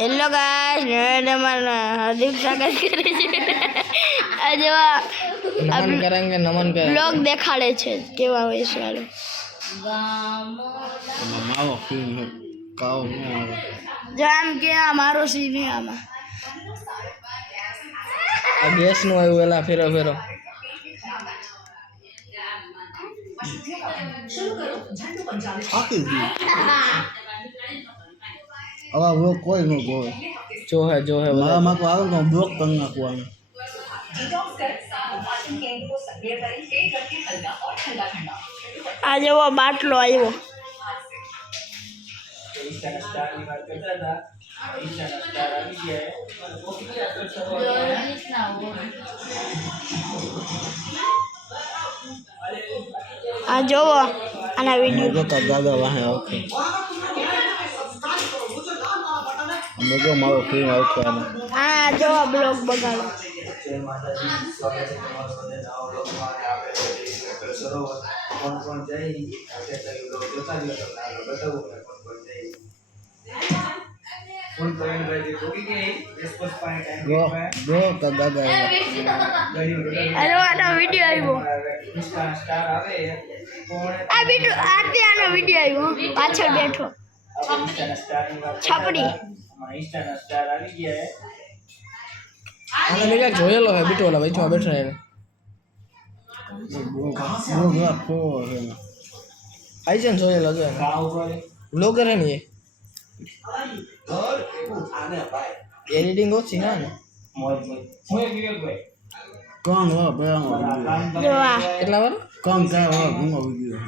hello guys નમન હાર્દિક સ્વાગત કરે છે આજે નમન કરેંગે નમન કરેંगे બ્લોગ દેખાડે છે કેવા હોય છે હાલો માવો કાવ જો આમ કે મારો સીન આમાં આ ગેસ નું આવ્યું એલા ફેરો ફેરો થાકી ગયું હવે બ્લોક કોઈ ન ગોવે જો હે મારા માં આવે તો બ્લોક કરી નાખવાનું આ જેવો બાટલો આવ્યો આ જોવો આના વિડીયો જોતા દાદા વાહે આવશે અમે જો મારો ફીમ આવશે આ જોવો બ્લોગ બગાડો જો દાદા અરે આનો વિડીયો આવ્યો આ બીટુ આરતી આનો વિડીયો આવ્યો પાછળ બેઠો છપડી અને મેં ક્યાંક જોયેલો હે બીટો ઓલા વચમાં બેઠો હે આઈ છે ને જોયેલો જો બ્લોગર હે ને એડિટિંગ ઓછી ના ને કોણ હો બેંગ જો આ કેટલા વાર કોણ કાય હો ઘુમો વિડિયો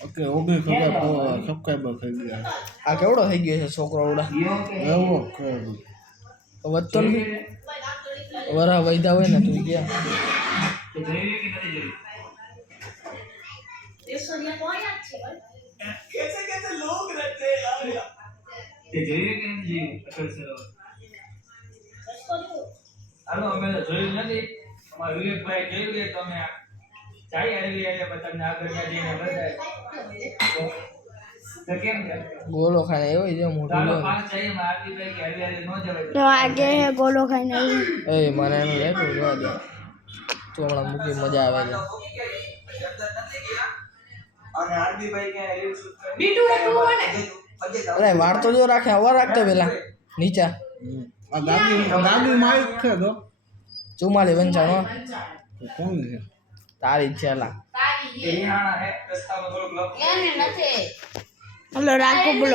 ઓકે 19,000 સબસ્ક્રાઇબર થઈ ગયા આ કેવડો થઈ ગયો છે છોકરો ઓડા એવો વધતો નથી વરા વૈધા હોય ને તું ગયા હાલો અમે જોયું નથી અમારા વિવેકભાઈ જોયું કે તમે ચાઈ આવી એટલે તમને આગળ જઈને બતાય તો કેમ છે ગોલો ખાને એવો છે મોટું ચાલો લો પાંચ ચાઈ માં આરતી ભાઈ કે આવી ન જવાય જો આગે ગોલો ખાઈને આવ્યો એ મને એનું લેતું જોવા દે તું હમણાં મૂકી મજા આવે છે અને આરતી ભાઈ કે રીલ શૂટ કરી બીટુ તું મને અરે વાળ તો જો રાખે હવા રાખતો પેલા નીચા આ ગાડી માઈક છે તો 44 કોણ છે તારી છે લા તારી એ રિહાણા હે રસ્તામાં થોડુંક લપ એને નથી હલો રાખો બ્લોગ